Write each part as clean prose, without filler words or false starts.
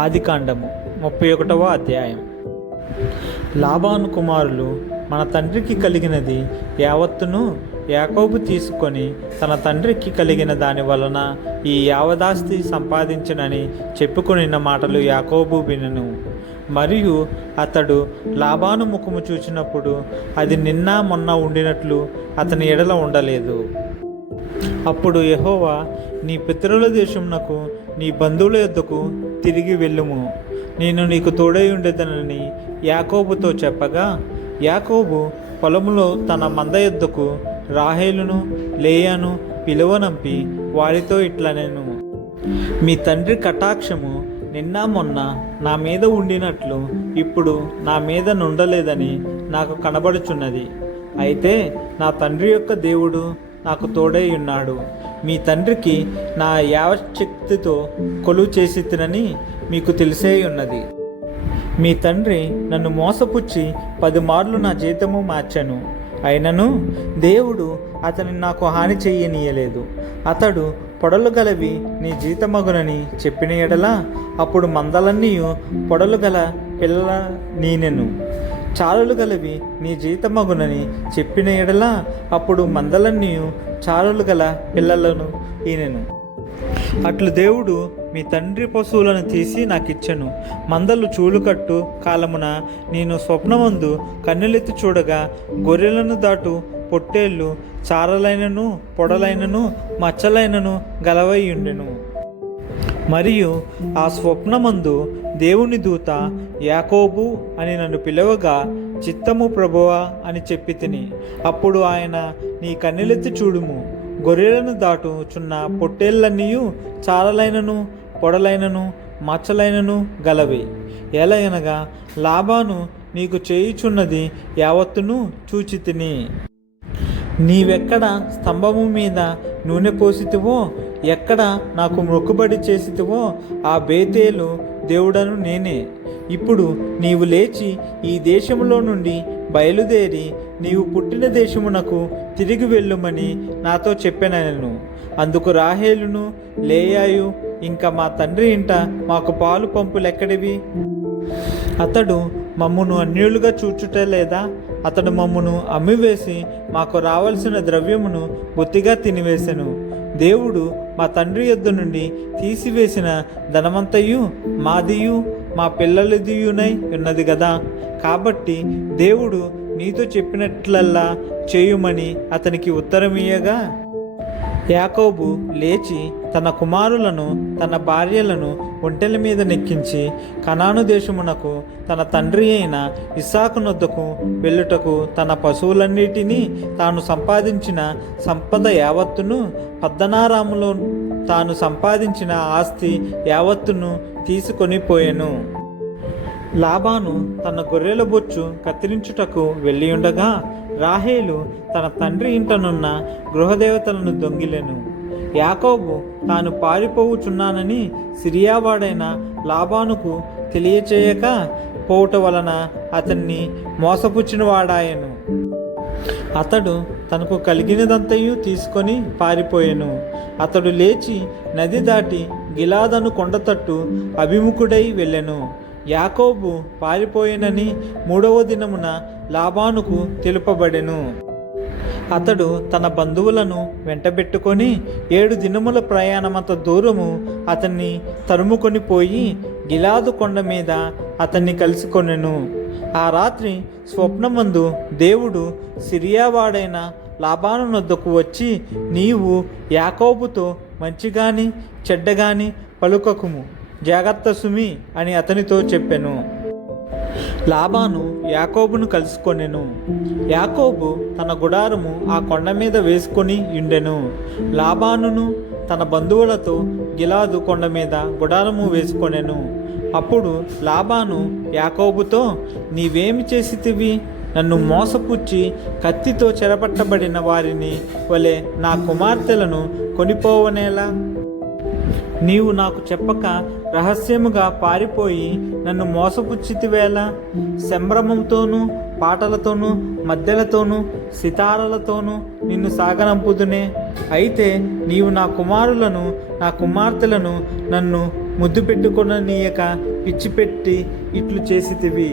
ఆదికాండము 31వ అధ్యాయం. లాబాను కుమారులు మన తండ్రికి కలిగినది యావత్తును యాకోబు తీసుకొని తన తండ్రికి కలిగిన దాని వలన ఈ యావదాస్తి సంపాదించనని చెప్పుకొనిన మాటలు యాకోబు వినెను. మరియు అతడు లాబాను ముఖము చూచినప్పుడు అది నిన్న మొన్న ఉండినట్లు అతని ఎడల ఉండలేదు. అప్పుడు యెహోవా, నీ పితరుల దేశమునకు నీ బంధువుల యొద్దకు తిరిగి వెళ్ళుము, నేను నీకు తోడై ఉండేదనని యాకోబుతో చెప్పగా, యాకోబు పొలములో తన మంద యొద్దకు రాహేలును లేయాను పిలువనంపి వారితో ఇట్లనెను, మీ తండ్రి కటాక్షము నిన్న మొన్న నా మీద ఉండినట్లు ఇప్పుడు నా మీద నుండలేదని నాకు కనబడుచున్నది. అయితే నా తండ్రి యొక్క దేవుడు నాకు తోడై ఉన్నాడు. మీ తండ్రికి నా యావశక్తితో కొలువు చేసి తినని మీకు తెలిసే ఉన్నది. మీ తండ్రి నన్ను మోసపుచ్చి 10 మార్లు నా జీతము మార్చెను. అయినను దేవుడు అతని నాకు హాని చెయ్యనీయలేదు. అతడు పొడలు గలవి నీ జీతమగునని చెప్పిన ఎడల అప్పుడు మందలన్నీ పొడలు గల పిల్లల నీనెను. చాలులు గలవి నీ జీతమగునని చెప్పిన ఎడల అప్పుడు మందలన్నీ చాలులు గల పిల్లలను ఈనెను. అట్లు దేవుడు మీ తండ్రి పశువులను తీసి నాకిచ్చెను. మందలు చూలుకట్టు కాలమున నేను స్వప్నమందు కన్నులెత్తి చూడగా గొర్రెలను దాటు పొట్టేళ్ళు చారలైనను పొడలైనను మచ్చలైనను గలవై ఉండెను. మరియు ఆ స్వప్నమందు దేవుని దూత యాకోబు అని నన్ను పిలవగా, చిత్తము ప్రభువా అని చెప్పి తిని. అప్పుడు ఆయన, నీ కన్నెలెత్తి చూడుము, గొర్రెలను దాటుచున్న పొట్టేళ్ళన్నీ చారలైనను పొడలైనను మచ్చలైనను గలవి. ఎలయనగా లాబాను నీకు చేయుచున్నది యావత్తును చూచి తిని. నీవెక్కడ స్తంభము మీద నూనె పోసితివో, ఎక్కడ నాకు మొక్కుబడి చేసితివో ఆ బేతేలు దేవుడను నేనే. ఇప్పుడు నీవు లేచి ఈ దేశములో నుండి బయలుదేరి నీవు పుట్టిన దేశమునకు తిరిగి వెళ్ళుమని నాతో చెప్పెనను. అందుకు రాహేలును లేయాయు, ఇంకా మా తండ్రి ఇంట మాకు పాలు పంపులెక్కడివి? అతడు మమ్మును అన్యులుగా చూచుట లేదా? అతడు మమ్మును అమ్మివేసి మాకు రావలసిన ద్రవ్యమును బొత్తిగా తినివేశెను. దేవుడు మా తండ్రి యొద్ద నుండి తీసివేసిన ధనమంతయు మాదియు మా పిల్లలదియునై ఉన్నది గదా. కాబట్టి దేవుడు నీతో చెప్పినట్లల్లా చేయుమని అతనికి ఉత్తరమియ్యగా, యాకోబు లేచి తన కుమారులను తన భార్యలను ఒంటెల మీద నెక్కించి కనాను దేశమునకు తన తండ్రి అయిన ఇస్సాకు నొద్దకు వెళ్ళుటకు తన పశువులన్నిటినీ తాను సంపాదించిన సంపద యావత్తును పద్దనారాములో తాను సంపాదించిన ఆస్తి యావత్తును తీసుకొని పోయెను. లాబాను తన గొర్రెల బొచ్చు కత్తిరించుటకు వెళ్ళియుండగా రాహేలు తన తండ్రి ఇంటనున్న గృహదేవతలను దొంగిలెను. యాకోబు తాను పారిపోవుచున్నానని సిరియావాడైన లాబానుకు తెలియచేయక పోవుట వలన అతన్ని మోసపుచ్చిన వాడాయను. అతడు తనకు కలిగినదంతయు తీసుకొని పారిపోయెను. అతడు లేచి నది దాటి గిలాదను కొండతట్టు అభిముఖుడై వెళ్ళెను. యాకోబు పారిపోయినని 3వ దినమున లాబానుకు తెలుపబడెను. అతడు తన బంధువులను వెంటబెట్టుకొని 7 దినముల ప్రయాణమంత దూరము అతన్ని తరుముకొని పోయి గిలాదు కొండ మీద అతన్ని కలుసుకొనెను. ఆ రాత్రి స్వప్నమందు దేవుడు సిరియావాడైన లాబాను నొద్దకు వచ్చి, నీవు యాకోబుతో మంచిగాని చెడ్డగాని పలుకకుము, జాగ్రత్త సుమి అని అతనితో చెప్పెను. లాబాను యాకోబును కలుసుకొనెను. యాకోబు తన గుడారము ఆ కొండ మీద వేసుకొని ఉండెను. లాబానును తన బంధువులతో గిలాదు కొండ మీద గుడారము వేసుకొనెను. అప్పుడు లాబాను యాకోబుతో, నీవేమి చేసితివి? నన్ను మోసపుచ్చి కత్తితో చెరపట్టబడిన వారిని వలె నా కుమార్తెలను కొనిపోవనేలా? నీవు నాకు చెప్పక రహస్యముగా పారిపోయి నన్ను మోసపుచ్చితివేళ? సంభ్రమంతోనూ పాటలతోనూ మద్దెలతోనూ సితారలతోనూ నిన్ను సాగనంపుదునే. అయితే నీవు నా కుమారులను నా కుమార్తెలను నన్ను ముద్దు పెట్టుకొననీయక పిచ్చిపెట్టి ఇట్లు చేసితివి.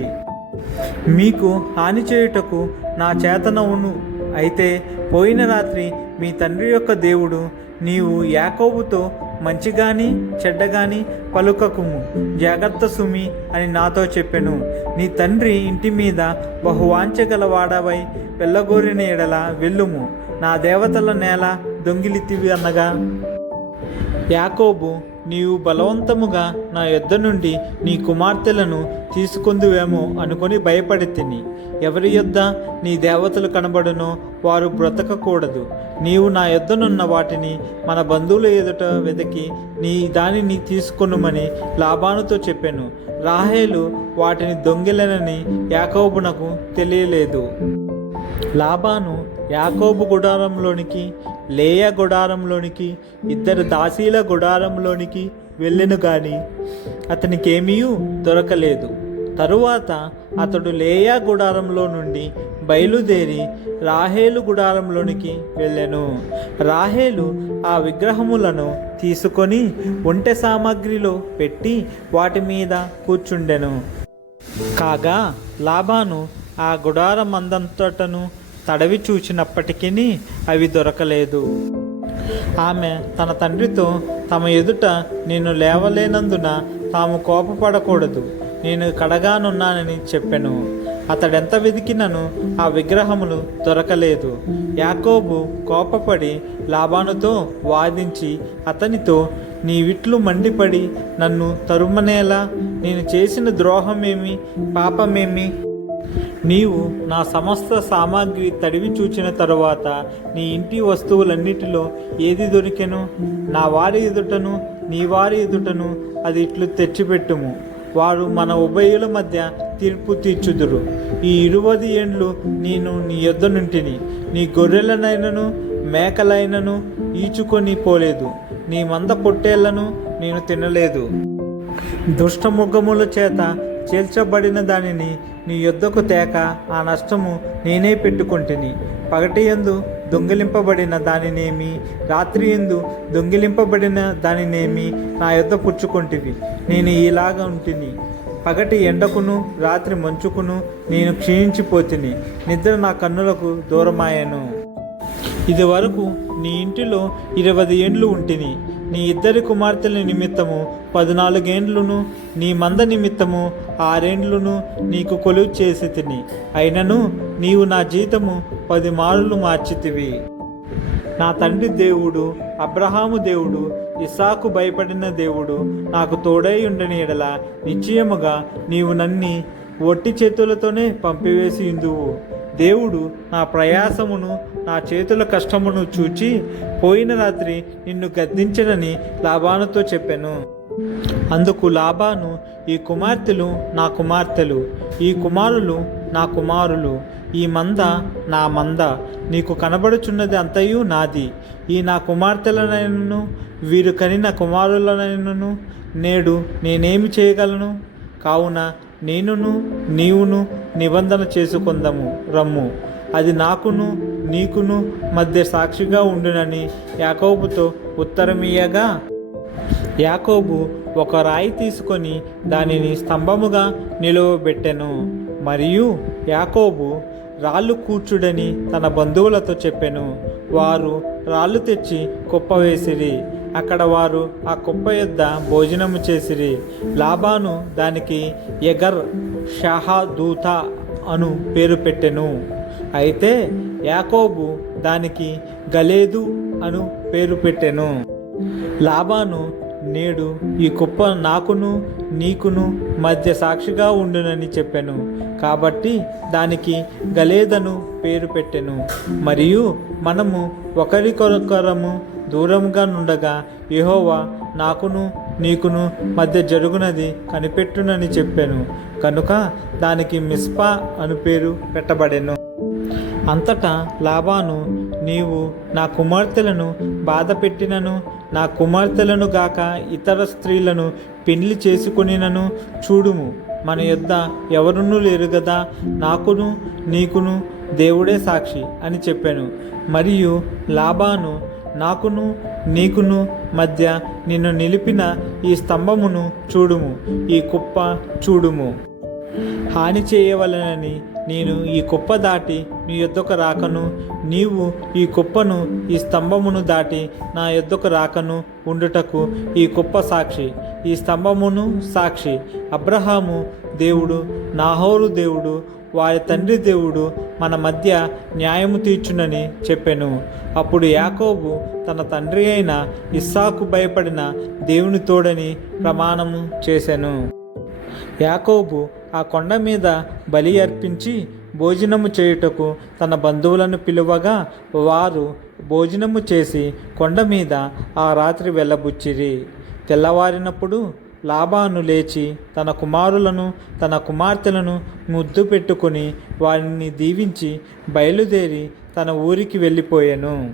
మీకు హాని చేయుటకు నా చేతనవును. అయితే పోయిన రాత్రి మీ తండ్రి యొక్క దేవుడు, నీవు యాకోబుతో మంచిగాని చెడ్డగాని పలుకకుము, జాగ్రత్త సుమి అని నాతో చెప్పెను. నీ తండ్రి ఇంటి మీద బహువాంఛగలవాడవై వెళ్ళగోరిన ఎడల వెళ్ళుము, నా దేవతల నేల దొంగిలితివి అనగా, యాకోబు, నీవు బలవంతముగా నా యొద్ద నుండి నీ కుమార్తెలను తీసుకుందువేమో అనుకొని భయపడి తిని, ఎవరి యొద్ద నీ దేవతలు కనబడునో వారు బ్రతకకూడదు. నీవు నా యొద్దనున్న వాటిని మన బంధువుల ఎదుట వెతికి నీ దానిని తీసుకొనుమని లాబానుతో చెప్పాను. రాహేలు వాటిని దొంగిలనని యాకోబునకు తెలియలేదు. లాబాను యాకోబు గుడారంలోనికి, లేయా గుడారంలోనికి, ఇద్దరు దాసీల గుడారంలోనికి వెళ్ళెను గాని అతనికేమీ దొరకలేదు. తరువాత అతడు లేయా గుడారంలో నుండి బయలుదేరి రాహేలు గుడారంలోనికి వెళ్ళెను. రాహేలు ఆ విగ్రహములను తీసుకొని ఒంటె సామాగ్రిలో పెట్టి వాటి మీద కూర్చుండెను. కాగా లాబాను ఆ గుడారమందంతటను తడవి చూచినప్పటికీ అవి దొరకలేదు. ఆమె తన తండ్రితో, తమ ఎదుట నేను లేవలేనందున తాము కోపపడకూడదు, నేను కడగానున్నానని చెప్పెను. అతడెంత వెదికినను ఆ విగ్రహములు దొరకలేదు. యాకోబు కోపపడి లాబానుతో వాదించి అతనితో, నీ విట్లు మండిపడి నన్ను తరుమనేలా? నేను చేసిన ద్రోహమేమి, పాపమేమి? నీవు నా సమస్త సామాగ్రి తడివి చూచిన తరువాత నీ ఇంటి వస్తువులన్నిటిలో ఏది దొరికెను? నా వారి ఎదుటను నీ వారి ఎదుటను అది ఇట్లు తెచ్చిపెట్టుము. వారు మన ఉభయుల మధ్య తీర్పు తీర్చుదురు. ఈ 20 ఏండ్లు నేను నీ యొద్ద నుంటిని. నీ గొర్రెలనైనను మేకలైనను ఈచుకొని పోలేదు, నీ మంద పొట్టేళ్లను నేను తినలేదు. దుష్టముఖముల చేత చేల్చబడిన దానిని నీ యొద్దకు తేక ఆ నష్టము నేనే పెట్టుకొంటిని. పగటియందు దొంగిలింపబడిన దానినేమి, రాత్రి యందు దొంగిలింపబడిన దానినేమి నా యొద్ద పుచ్చుకొంటివి. నేను ఇలాగ ఉంటిని. పగటి ఎండకును రాత్రి మంచుకును నేను క్షీణించిపోతిని. నిద్ర నా కన్నులకు దూరమాయెను. ఇది వరకు నీ ఇంటిలో 20 ఏండ్లు ఉంటిని. నీ 2 కుమార్తెల నిమిత్తము 14 ఏండ్లును, నీ మంద నిమిత్తము 6 ఏండ్లును నీకు కొలువు చేసి తిని. అయినను నీవు నా జీతము 10 మారులు మార్చితివి. నా తండ్రి దేవుడు, అబ్రహాము దేవుడు, ఇస్సాకు భయపడిన దేవుడు నాకు తోడై ఉండని ఎడల నిశ్చయముగా నీవు నన్ని ఒట్టి చేతులతోనే పంపివేసి ఇందువు. దేవుడు నా ప్రయాసమును నా చేతుల కష్టమును చూచి పోయిన రాత్రి నిన్ను గద్దించనని లాబానుతో చెప్పాను. అందుకు లాబాను, ఈ కుమార్తెలు నా కుమార్తెలు, ఈ కుమారులు నా కుమారులు, ఈ మంద నా మంద, నీకు కనబడుచున్నది అంతయు నాది. ఈ నా కుమార్తెలనైనను వీరు కనిన కుమారులనైనను నేడు నేనేమి చేయగలను? కావున నేనును నీవును నిబంధన చేసుకుందాము రమ్ము. అది నాకును నీకును మధ్య సాక్షిగా ఉండునని యాకోబుతో ఉత్తరమియ్యగా, యాకోబు ఒక రాయి తీసుకొని దానిని స్తంభముగా నిలువబెట్టెను. మరియు యాకోబు రాళ్ళు కూర్చుడని తన బంధువులతో చెప్పెను. వారు రాళ్ళు తెచ్చి కుప్ప వేసిరి. అక్కడ వారు ఆ కుప్ప యొద్ద భోజనము చేసిరి. లాబాను దానికి ఎగర్ షాహదూత అను పేరు పెట్టెను. అయితే యాకోబు దానికి గలేదు అను పేరు పెట్టెను. లాబాను, నేడు ఈ కుప్ప నాకును నీకును మధ్య సాక్షిగా ఉండునని చెప్పెను. కాబట్టి దానికి గలేదను పేరు పెట్టెను. మరియు మనము ఒకరికొకరము దూరంగా నుండగా యెహోవా నాకును నీకును మధ్య జరుగునది కనిపెట్టునని చెప్పాను. కనుక దానికి మిస్పా అను పేరు పెట్టబడెను. అంతటా లాబాను, నీవు నా కుమార్తెలను బాధ పెట్టినను, నా కుమార్తెలను గాక ఇతర స్త్రీలను పెళ్లి చేసుకునినను చూడుము, మన యొద్ద ఎవరునూ లేరు గదా, నాకును నీకును దేవుడే సాక్షి అని చెప్పాను. మరియు లాబాను నాకును నీకును మధ్య నిన్ను నిలిపిన ఈ స్తంభమును చూడుము, ఈ కుప్ప చూడుము. హాని చేయవలనని నేను ఈ కుప్ప దాటి నీ యొద్దకు రాకను, నీవు ఈ కుప్పను ఈ స్తంభమును దాటి నా యొద్దకు రాకను ఉండుటకు ఈ కుప్ప సాక్షి, ఈ స్తంభమును సాక్షి. అబ్రహాము దేవుడు, నాహోరు దేవుడు, వారి తండ్రి దేవుడు మన మధ్య న్యాయము తీర్చునని చెప్పెను. అప్పుడు యాకోబు తన తండ్రి అయిన ఇస్సాకు భయపడిన దేవుని తోడని ప్రమాణము చేసెను. యాకోబు ఆ కొండ మీద బలి అర్పించి భోజనము చేయుటకు తన బంధువులను పిలువగా వారు భోజనము చేసి కొండ మీద ఆ రాత్రి వెళ్ళబుచ్చిరి. తెల్లవారినప్పుడు లాబాను లేచి తన కుమారులను తన కుమార్తెలను ముద్దు పెట్టుకొని వారిని దీవించి బయలుదేరి తన ఊరికి వెళ్ళిపోయెను.